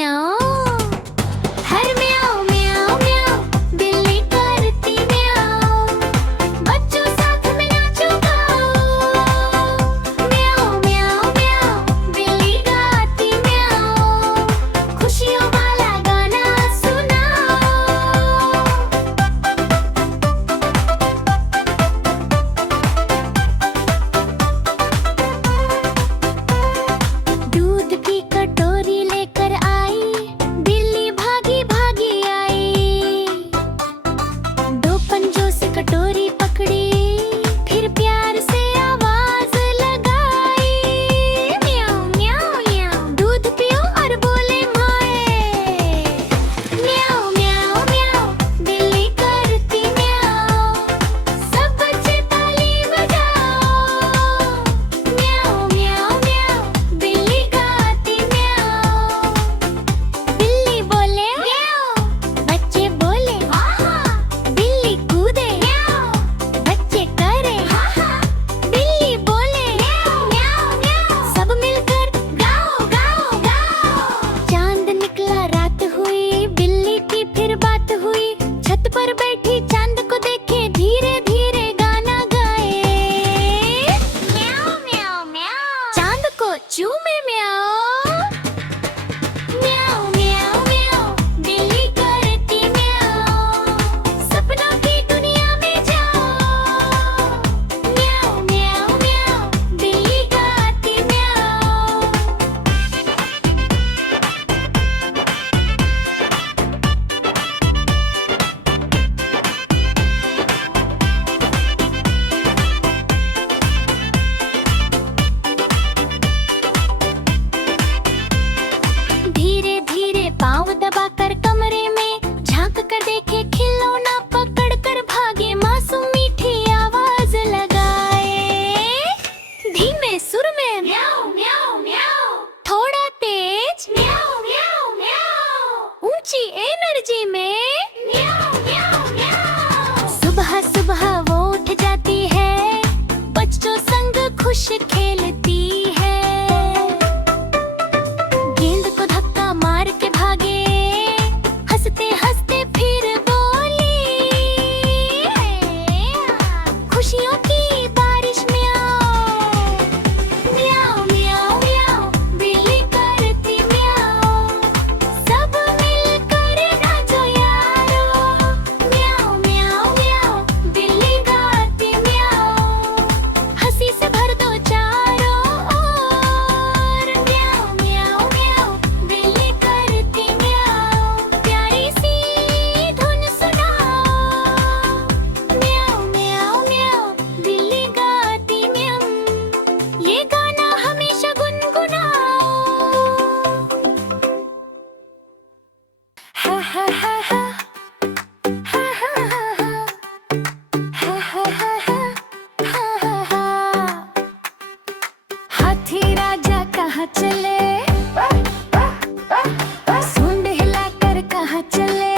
म्याओ। हर म्याओ म्याओ म्याओ बिल्ली करती म्याओ। बच्चों साथ में नाचो गाओ। म्याओ म्याओ म्याओ बिल्ली गाती म्याओ। खुशियों वाला गाना सुनाओ। दूध की कटोरी लेकर आई, बिल्ली भागी भागी आई। दो पंजों से कटोरी पकड़ी, फिर प्यार से आवाज लगाई। म्याऊं म्याऊं म्याऊं दूध पियो और बोले माए। म्याऊं म्याऊं म्याऊं बिल्ली करती म्याऊं। सब बच्चे ताली बजाओ। म्याऊं म्याऊं म्याऊं बिल्ली गाती म्याऊं। बिल्ली बोले म्याऊं, बच्चे बोले आहा। बिल्ली कूदे म्याऊं, बच्चे करे आहा। बिल्ली बोले म्याऊं म्याऊं म्याऊं, सब मिलकर गाओ गाओ गाओ। चांद निकला रात हुई, बिल्ली की फिर बात हुई। छत पर बैठी चांद को देखे, धीरे धीरे गाना गाए। म्याऊं म्याऊं म्याऊं चांद को चूमे म्याऊं। म्याऊं म्याऊं म्याऊं बिल्ली करती म्याऊं। सपनों की दुनिया में जाओ। म्याऊं म्याऊं म्याऊं बिल्ली गाती म्याऊं। धीरे धीरे पाँव दबाकर कमरे में झांक कर देखे, खिलौना पकड़ कर भागे। मासूम मीठी आवाज लगाए, धीमे सुर में म्याऊं म्याऊं म्याऊं। थोड़ा तेज म्याऊं म्याऊं म्याऊं। ऊंची एनर्जी में म्याऊं म्याऊं म्याऊं। सुबह सुबह वो उठ जाती है, बच्चों संग खुश खेलती है। गेंद को धक्का मार के भागे, हंसते हंसते फिर बोली। खुशियों की बारिश म्याऊं। म्याऊं म्याऊं म्याऊं बिल्ली करती म्याऊं। सब मिलकर नाचो यारो। म्याऊं म्याऊं म्याऊं बिल्ली गाती म्याऊं। हंसी से भर दो चारों ओर। म्याऊं म्याऊं म्याऊं बिल्ली करती म्याऊं। प्यारी सी धुन सुनाओ। म्याऊं म्याऊं म्याऊं बिल्ली गाती म्याऊं। ये गाना हमेशा गुनगुनाओ। हा हा हा हा हा हा हा हा हा हा हा हा। हाथी राजा कहाँ चले, सूंड हिलाकर कहाँ चले।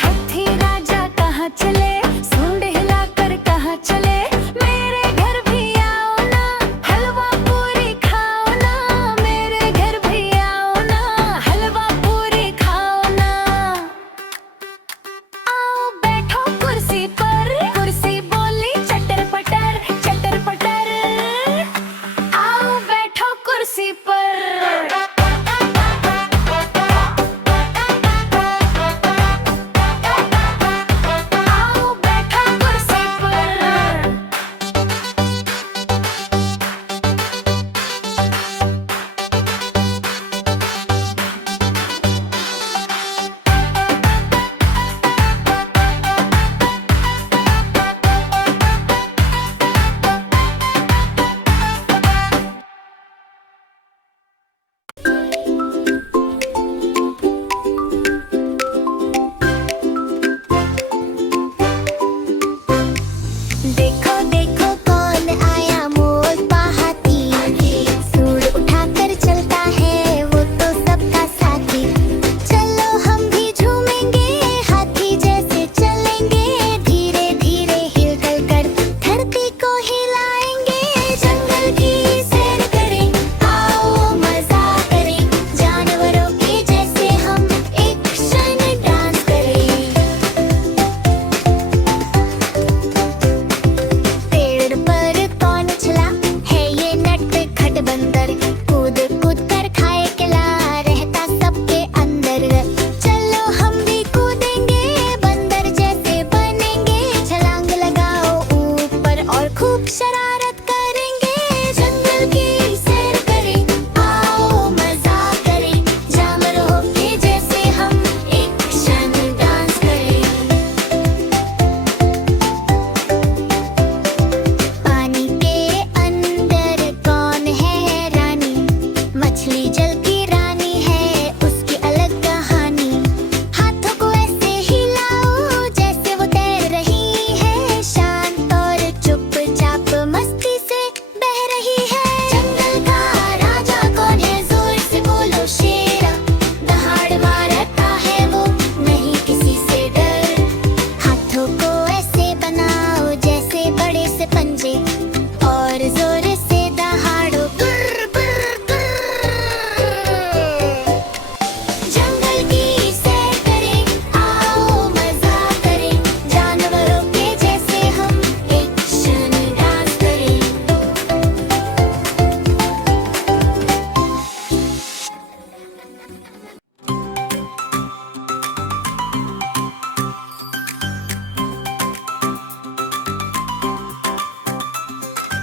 हाथी राजा कहाँ चले, सूंड हिलाकर कहाँ चले। मेरे घर भी आओ ना, हलवा पूरी खाओ ना। मेरे घर भी आओ ना, हलवा पूरी खाओ ना। आओ बैठो कुर्सी पर, कुर्सी बोली चटर पटर चटर पटर। आओ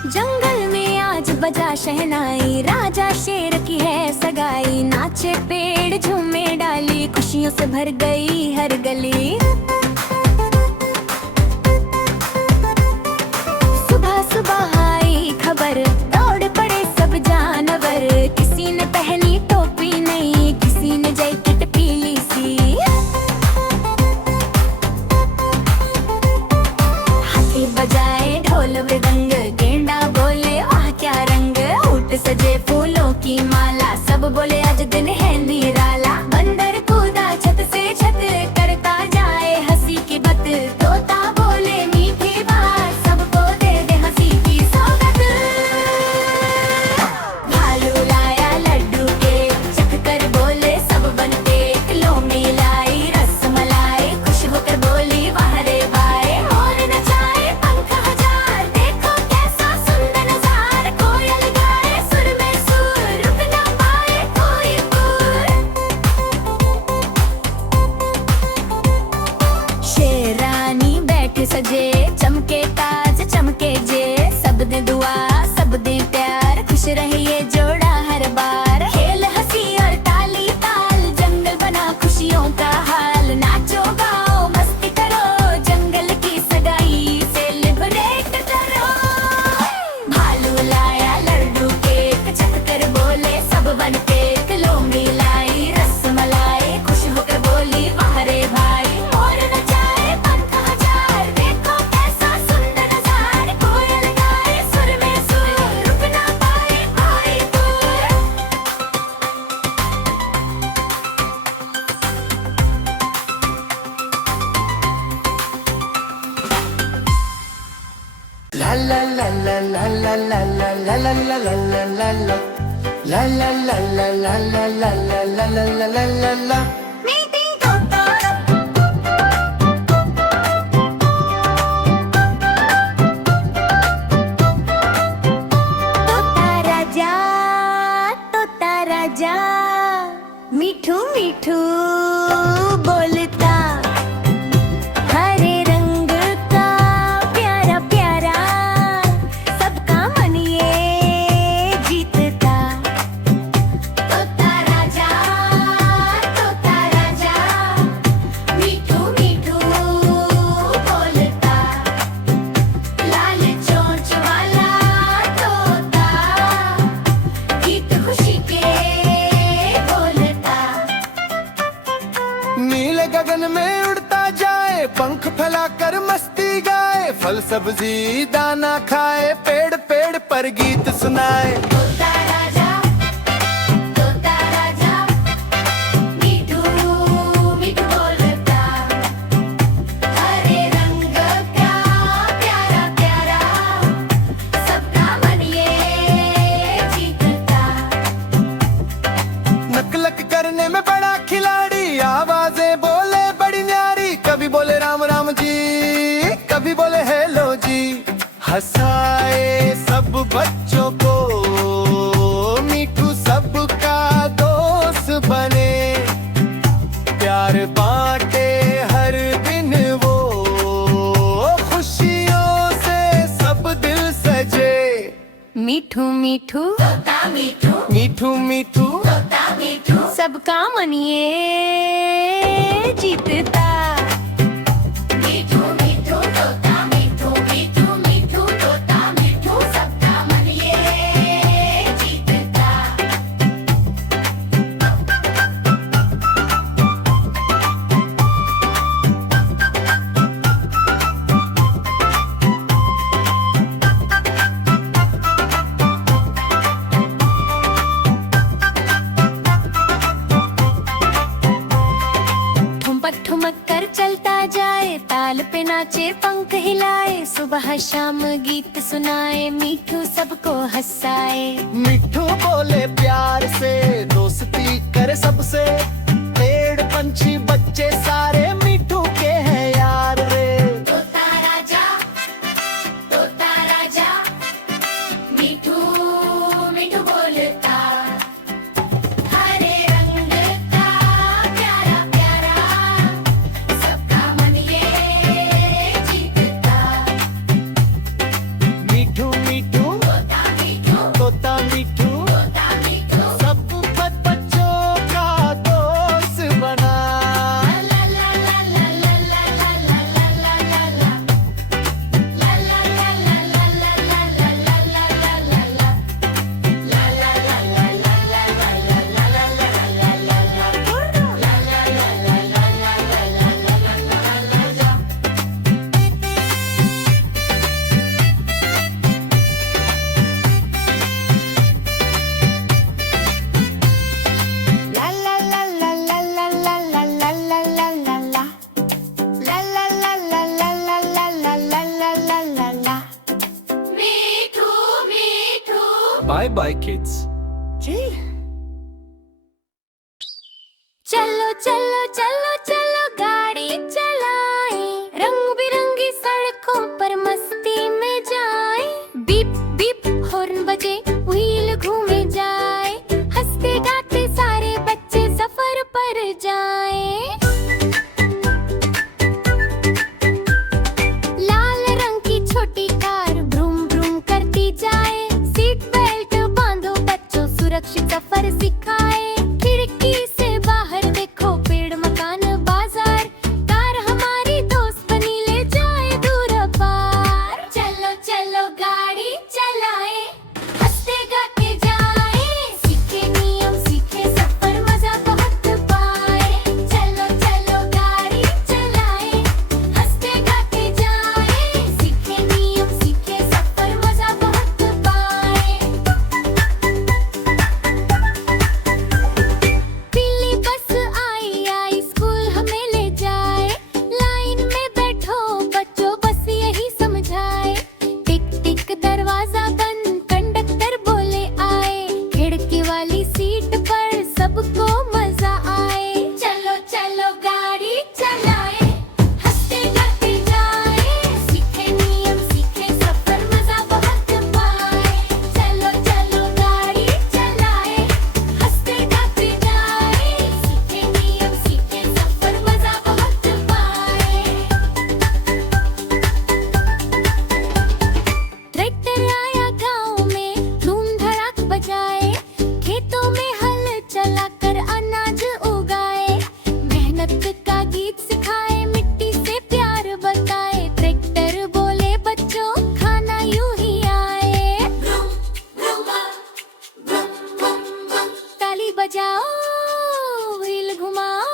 जंगल में आज बजा शहनाई, राजा शेर की है सगाई। नाचे पेड़ झूमे डाली, खुशियों से भर गई हर गली। सुबह सुबह आई खबर, दौड़ पड़े सब जानवर। किसी ने पहनी टोपी नई, किसी ने जैकेट पीली सी। हाथी बजाए ढोल मृदंग, गेंडा बोले आह क्या रंग। ऊंट सजे फूलों की माला, सब बोले आज दिन है निराला। बंदर कूदा छत से छत, करता जाए हंसी की बत। तोता बोले मीठी बात, सबको दे दे हंसी की सौगत। भालू लाया लड्डू के, चख कर बोले सब बनके। लो मिलाई रसमलाई, खुश होकर बोली वाह रे भाई। और नचाए पंख हजार, देखो कैसा सुंदर नजारा। कोयल गाए सुर में सुर, रुक ना पाए कोई सुर। शेरानी बैठे सजे, चमके ताज चमके जे। सब दे दुआ सब दे प्यार, खुश रहिए जोड़ा हर बार। खेल हंसी और ताली ताल, जंगल बना खुशियों का हाल। नाचो गाओ मस्ती करो, जंगल की सगाई से लिबरेट करो। भालू लाया लड्डू केक, चख कर बोले सब बनके। लो मिलाई रसमलाई, खुश होकर बोली वाह रे भाई। और नचाए पंख हजार, देखो कैसा सुंदर नजारा। कोयल गाए सुर में सुर, रुक ना पाए कोई सुर। La la la la la la la la la la la la la la la La la la la la la la la la la la la la la Meeting Totoro. तोता राजा मीठू मीठू बोलता। हरे रंग का प्यारा प्यारा, सबका मन ये जीतता। तोता राजा मीठू मीठू बोलता। लाल चोंच वाला तोता, गीत खुशी के बोलता। नीले गगन में उड़ता जाए, पंख फैलाकर मस्ती गाए। फल सब्जी दाना खाए, पेड़ पेड़ पर गीत सुनाए। तोता राजा मीठू मीठू बोलता। हरे रंग का प्यारा प्यारा, सबका मन ये जीतता। नकलक करने में बड़ा खिलाड़ी, आवाजें बोले बड़ी न्यारी। कभी बोले राम राम जी, कभी बोले हेलो जी। हंसाए सब बच्चों को, मीठू सबका दोस्त बने। प्यार बांटे हर दिन वो, खुशियों से सब दिल सजे। मीठू मीठू तोता मीठू, मीठू मीठू तोता मीठू, सबका मन ये जीतता। मीठू मीठू तोता मीठू, मीठू मीठू तोता मीठू, सबका मन ये जीतता। ठुमक ठुमक कर चलता जाए, ताल पे नाचे पंख हिलाए। सुबह शाम गीत सुनाए, मीठू सबको हंसाए। मिठू बोले प्यार से, दोस्ती करे सबसे। पेड़ पंछी बच्चे सारे मिठू के हैं यार रे। तोता राजा मीठू मीठू बोलता। हरे रंग का प्यारा प्यारा, सबका मन ये जीतता। मिठू मिठू बाय बाय किड्स। चलो चलो चलो चलो गाड़ी चलाएं, रंग बिरंगी सड़कों पर मस्ती में जाएं। बीप बीप हॉर्न बजे, व्हील घूमे जाए, हंसते गाते सारे बच्चे सफर पर जाएं। लाल रंग की छोटी कार ब्रूम ब्रूम करती जाए, सीट बेल्ट बांधो बच्चों सुरक्षित सफर सिखाए। खिड़की से बाहर देखो पेड़ मकान बाजार, कार हमारी दोस्त बनी ले जाए दूर पार। चलो चलो गाड़ी चलाए, हंसते गाते जाए, सीखे नियम सीखे सफर मजा बहुत पाए। चलो चलो गाड़ी चलाए, हंसते गाते जाए, सीखे नियम सीखे सफर मजा बहुत पाए। पीली बस आई आई स्कूल हमें ले जाए, लाइन में बैठो बच्चों बस यही समझाए। टिक टिक दरवाजा बंद कंडक्टर बोले आए, खिड़की वाली सीट पर सबको मजा आए। चलो चलो गाड़ी चलाए, हंसते गाते जाए, सीखे नियम सीखे सफर मजा बहुत पाए। चलो चलो गाड़ी चलाए, हंसते गाते जाए, सीखे नियम सीखे सफर मजा बहुत पाए। ट्रैक्टर आया गांव में धूम धड़ाक बजाए, खेतों में हल चलाकर अनाज उगाए। मेहनत का गीत सिखाए, मिट्टी से प्यार बताए, ट्रैक्टर बोले बच्चों खाना यूं ही आए। ताली बजाओ व्हील घुमाओ,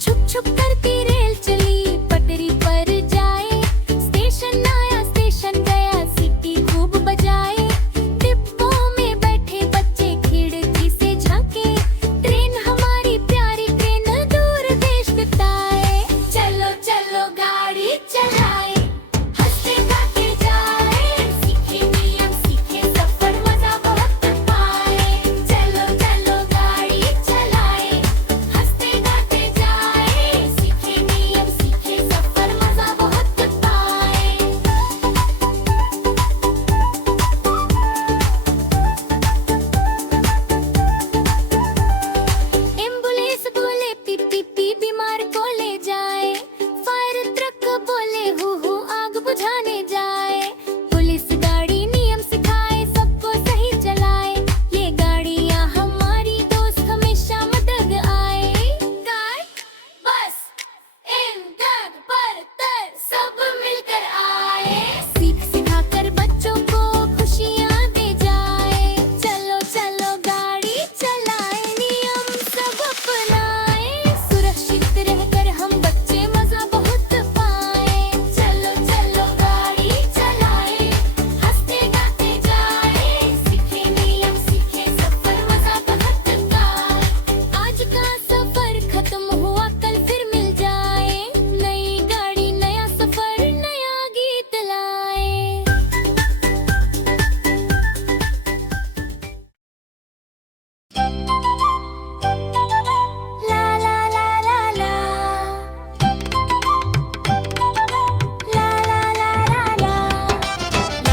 छुप छुप करती रेल चली पटरी पर जाए। स्टेशन आया स्टेशन गया सीटी खूब बजाए, डिब्बों में बैठे बच्चे खिड़की से झांके, ट्रेन हमारी प्यारी ट्रेन दूर देश बिताए। चलो चलो गाड़ी चलाए, हंसते गाते जाए, सीखे नियम सीखे सफर मजा बहुत पाए। चलो चलो गाड़ी चलाए, हंसते गाते जाए, सीखे नियम सीखे सफर मजा बहुत पाए। एम्बुलेंस बोले पी पी पी बीमार को ले जाए, फायर ट्रक बोले हु हु आग बुझाने जाए। पुलिस गाड़ी नियम सिखाए, सबको सही चलाए, ये गाड़ियां हमारी दोस्त हमेशा मदद आए। कार बस इंजन बर्तन सब मिलकर आए, सीख सिखाकर बच्चों को खुशियां दे जाए। चलो चलो गाड़ी चलाए, नियम सब अपनाए, सुरक्षित रहकर हम बच्चे मजा बहुत पाए। चलो चलो गाड़ी चलाए, हंसते गाते जाए, सीखे नियम सीखे सफर मजा बहुत पाए। आज का सफर खत्म हुआ कल फिर मिल जाए, नई गाड़ी नया सफर नया गीत लाए। ला ला ला ला ला, ला ला ला ला ला,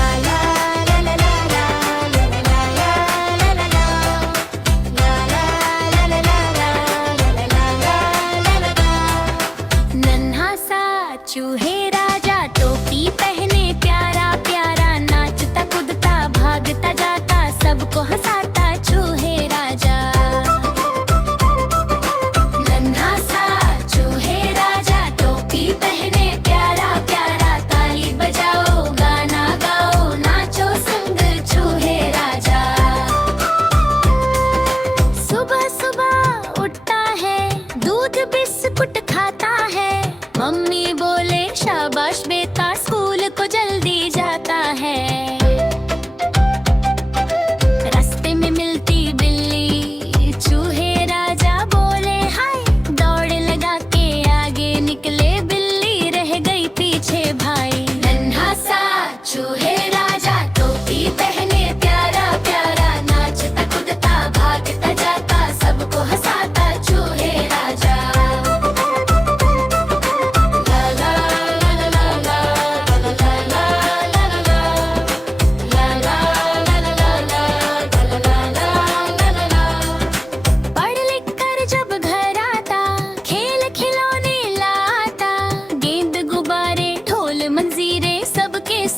ला ला ला ला ला ला, ला ला ला ला ला ला, ला ला ला ला ला ला, ला ला ला ला। नन्हा सा चूहे राजा टोपी पहने, प्यारा प्यारा नाचता कूदता भागता जाता, सबको हंसाता चूहे राजा। नन्हा सा चूहे राजा टोपी पहने, प्यारा प्यारा ताली बजाओ गाना गाओ, नाचो संग चूहे राजा। सुबह सुबह उठता है, दूध बिस्कुट खाता है, मम्मी बोले शाबाश बेटा स्कूल को जल्दी जाता है। रास्ते में मिलती बिल्ली, चूहे राजा बोले हाय, दौड़ लगा के आगे निकले, बिल्ली रह गई पीछे भाई। नन्हा सा चूहे राजा टोपी पहने, प्यारा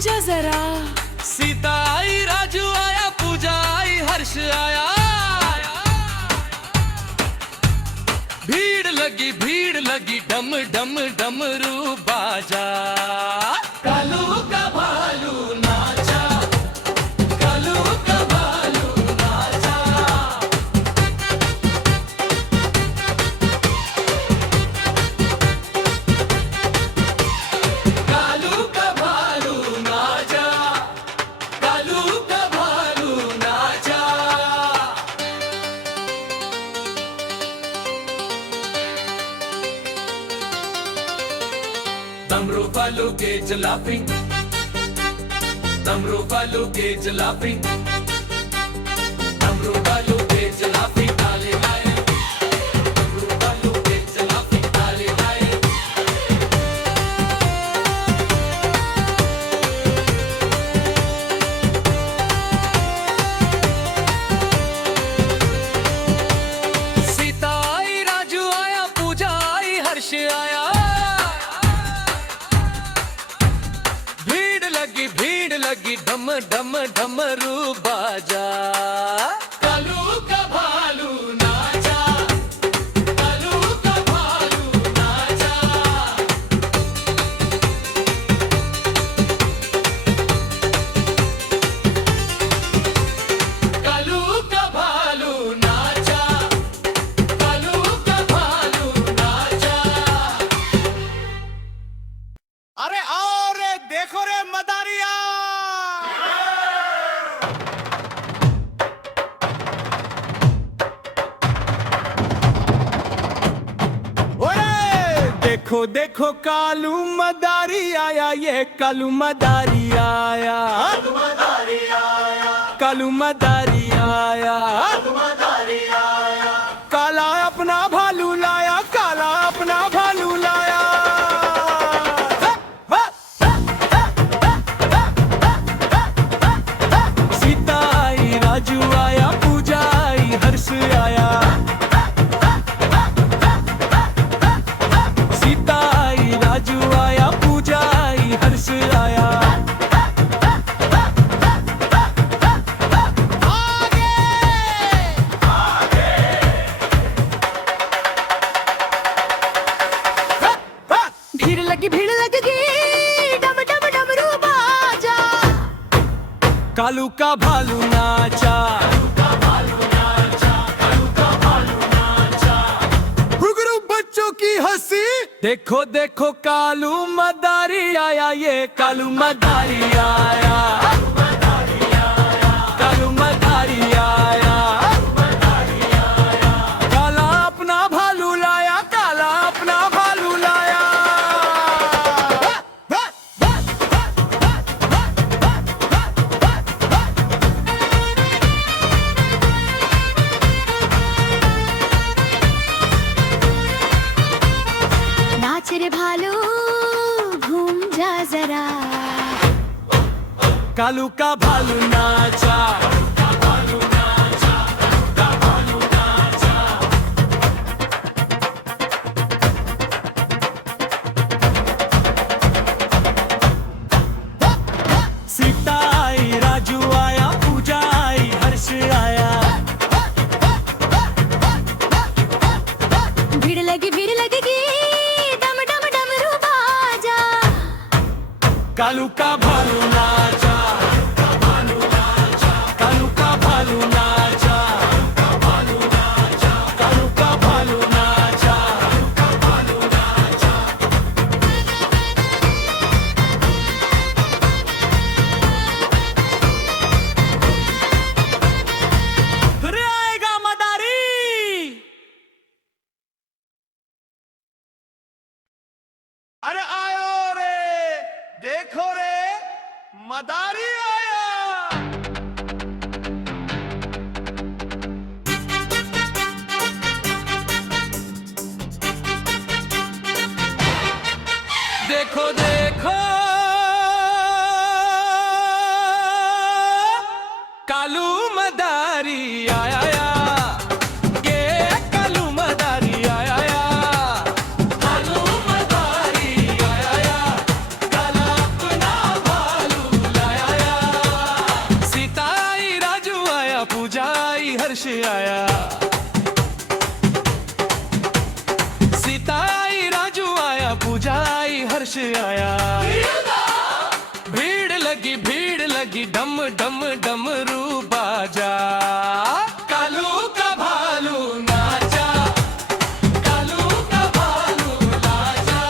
जा जरा। सीता आई, राजू आया, पूजा आई, हर्ष आया। भीड़ लगी, डम डम डमरू बाजा। कालू का भालू नाचा, कालू का भालू नाचा। कालू का भालू नाचा, कालू का भालू नाचा। डमरू वालू गेज लाफिंग, डमरू वालू गेज लाफिंग, डमरू वालू गेज लाफिंग, ताले लाए। डमरू वालू गेज लाफिंग, ताले लाए। सीता आई, राजू आया, पूजा आई, हर्ष आया। भीड़ लगी, डम डम डमरू बाजा। कालू का भालू नाचा, कालू का भालू नाचा। कालू का भालू नाचा, कालू का भालू नाचा। अरे आओ रे, देखो रे मदारिया। ओए देखो देखो कालू मदारी आया, ये कालू मदारी आया, कालू मदारी आया, कालू मदारी आया, कालू मदारी आया। काला अपना भालू लाया, काला अपना भालू लाया। सीता आई, राजू आया, पूजा आई, हर्ष आया। सीता आई, राजू आया, पूजा आई, हर्ष आया। भीड़ लगी, डम डम डमरू बाजा। कालू का भालू नाचा, घुघरू बच्चों की हंसी। देखो देखो कालू मदारी आया, ये कालू मदारी आया, कालू मदारी आया। काला अपना भालू लाया, काला अपना भालू लाया। नाच रे भालू, घूम जा जरा। कालू का भालू नाचा, सीता आई, राजू आया, पूजा आई, हर्ष आया। भीड़ लगेगी, डम डम डमरू बाजा। कालू का भालू नाचा, कालू का भालू नाचा, कालू का भालू नाचा। रे आएगा मदारी। अरे आयो रे, देखो रे मदारी आया। देखो देखो कालू मदारी आया, ये कालू मदारी आया। कालू मदारी आया, काला अपना भालू हर्ष आया। भीड़ लगी डम डम डमरू बाजा। कालू का भालू नाचा, कालू का भालू नाचा।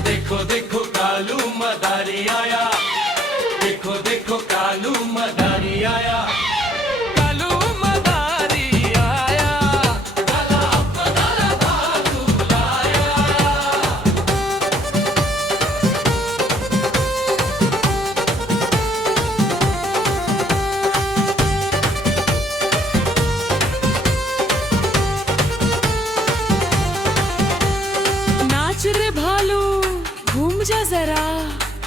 देखो देखो कालू मदारी आया, देखो देखो कालू मदारी आया। कालू मदारी आया, काला अपना भालू लाया। नाच रे भालू घूम जा जरा।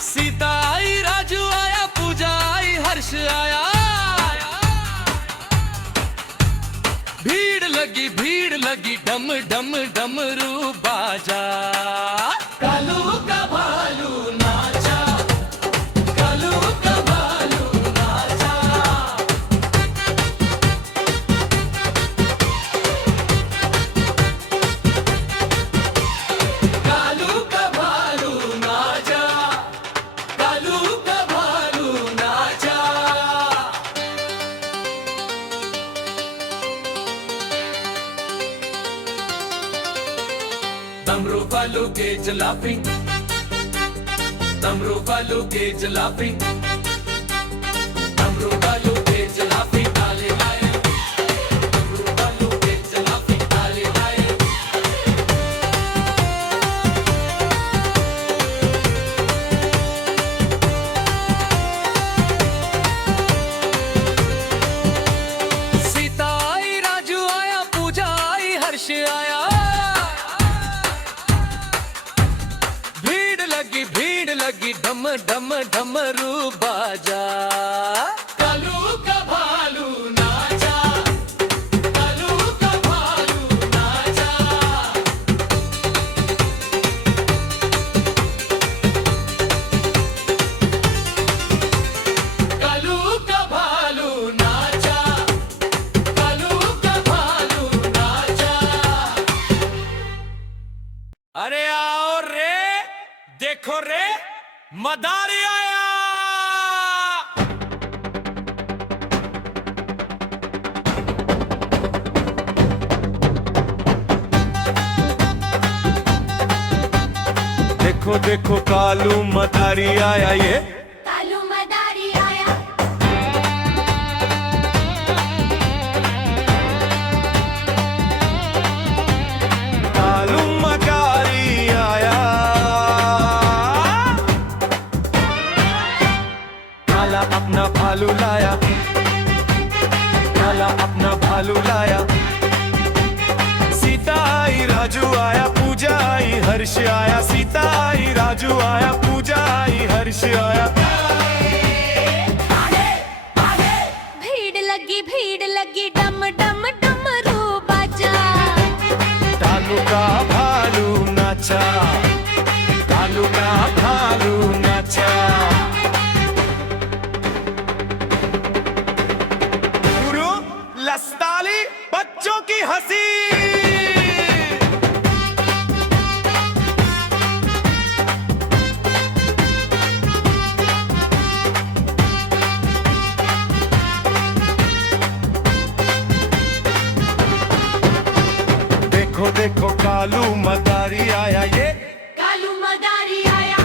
सीता आई, राजू आया, पूजा आई, हर्ष आया। भीड़ लगी डम डम डमरू बाजा। कालू का भालू नाचा, कालू का भालू नाचा। कालू का भालू नाचा, कालू का भालू नाचा। डमरू भालू गेज लाफिंग, डमरू भालू गेज लाफिंग, डमरू भालू गेज लाफिंग ताले लाए। डमरू भालू गेज लाफिंग ताले लाए। सीता आई, राजू आया, पूजा आई, हर्ष आया। भीड़ लगी डम डम डमरू बाजा। कालू का भालू नाचा, कालू का भालू नाचा। कालू का भालू नाचा, कालू का भालू नाचा। अरे आओ रे, देखो रे, मदारी आया। देखो देखो कालू मदारी आया ये। कालू मदारी आया। कालू मदारी आया। काला अपना भालू लाया, काला अपना भालू लाया। सीता आई, राजू आया, पूजा आई, हर्ष आया। सीता आई, राजू आया, पूजा आई, हर्ष आया। भीड़ लगी डम डम डमरू बाजा। कालू का भालू नाचा, कालू का भालू नाचा। गुरु लस्ताली बच्चों की हंसी। देखो देखो कालू मदारी आया ये। कालू मदारी आया।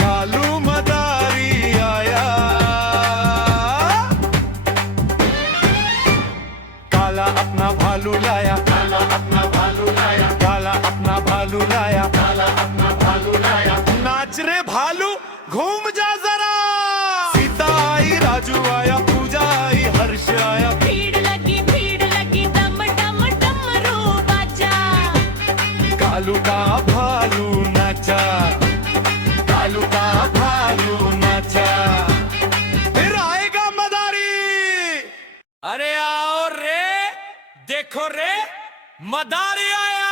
कालू मदारी आया। काला अपना भालू लाया, काला अपना भालू लाया, काला अपना भालू लाया, काला अपना भालू लाया। नाच रे भालू घूम जा जरा। सीता आई, राजू आया, पूजा आई, हर्ष आया। भीड़ लगी डम डम डमरू बाजा। कालू का भालू नाचा, कालू का भालू नाचा। फिर आएगा मदारी। अरे आओ रे, देखो रे, मदारी आया।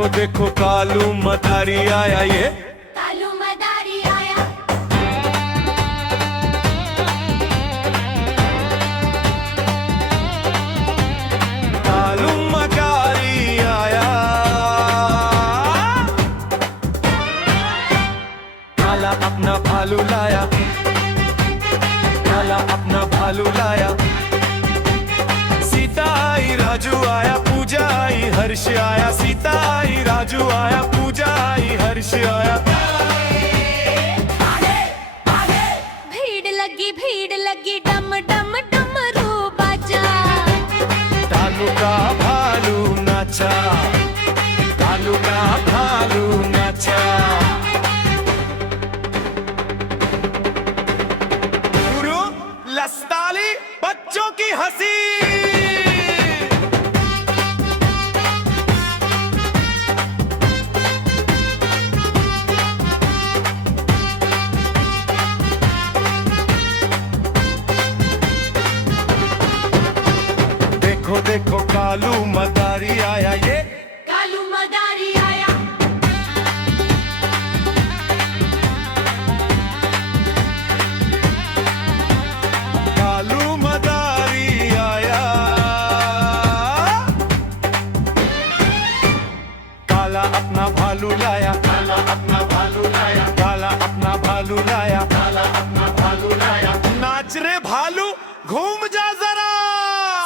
देखो देखो कालू मदारी आया ये कालू मदारी आया कालू मदारी आया काला अपना भालू लाया काला अपना भालू लाया सीता आई राजू आया पूजा आई हर्ष आया सीता आई राजू आया पूजा आई हर्ष आया भीड़ लगी डम डम डमरू बाजा कालू का भालू नाचा कालू का भालू नाचा गुरु लस्ताली बच्चों की हंसी देखो देखो कालू मदारी आया ये कालू मदारी आया कालू मदारी आया काला अपना भालू लाया काला अपना भालू लाया काला अपना भालू लाया काला अपना भालू लाया नाच रे भालू घूम जा जरा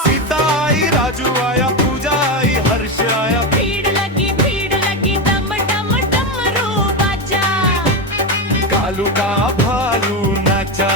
सीता आई राजू आया पूजा आई हर्ष आया भीड़ लगी डम डम डमरू बाजा कालू का भालू नाचा